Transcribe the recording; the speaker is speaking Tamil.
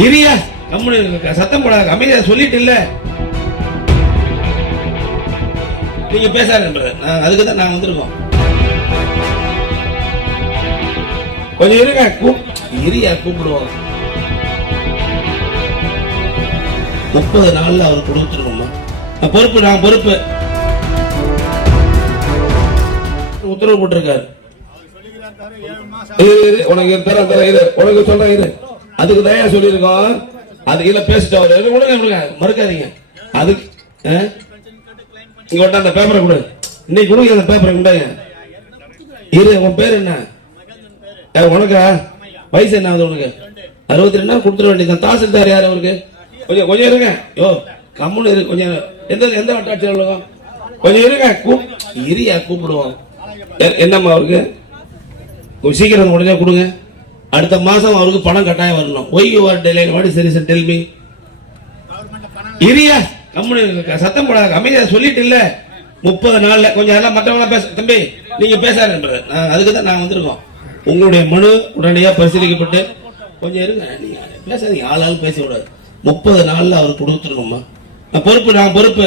இரியா கம்முனு சத்தம் போடாத, அமைதியா சொல்லிட்டு இல்ல நீங்க பேசாரு. அதுக்கு தான் நான் வந்திருக்கோம். கொஞ்சம் இருங்க, இரியா கூப்பிடுவோம். 30 நாள்ல அவர் கொடுத்துருக்கோமா பொறுப்பு, நான் பொறுப்பு. உத்தரவு போட்டிருக்காரு. உனக்கு உனக்கு சொல்றேன், அதுக்கு தான் சொல்லியிருக்கோம். அது இல்ல பேசிட்டு மறுக்காதீங்க. அதுக்கு இங்க அந்த பேப்பரை கொடு, இன்னைக்கு கொடுங்க அந்த பேப்பரை கொண்டாங்க. இரு, உன் பேர் என்ன? உனக்கா வயசு என்ன ஆகுது உனக்கு? 62 கொடுத்துட வேண்டியது. தாசில்தார் யாரு அவருக்கு? கொஞ்சம் கொஞ்சம் இருங்க. யோ கம்முன்னு இரு, கொஞ்சம் எந்த எந்த வட்டாட்சியர் உலகம் கொஞ்சம் இருங்க. இரியா கூப்பிடுவோம். என்னம்மா அவருக்கு சீக்கிரம் உடனே கொடுங்க. அடுத்த மாசம் அவருக்கு பணம் கட்டாயம் வரணும். Why your delay what is reason tell me. இரியா கம்முன்னு சத்தம் போடாத, அமைதியா சொல்லிட்டு இல்ல. 30 நாள்ல கொஞ்சம் எல்லாம் மற்றவங்க பேச. தம்பி நீங்க பேசாரு. அதுக்கு தான் நான் வந்திருக்கோம். உங்களுடைய மனு உடனடியாக பரிசீலிக்கப்பட்டு கொஞ்சம் இருங்க, நீங்க பேசாதீங்க, ஆளாலும் பேச விடாது. 30 நாள்ல அவர் கொடுத்துருக்கோம்மா. பொறுப்பு, நான் பொறுப்பு.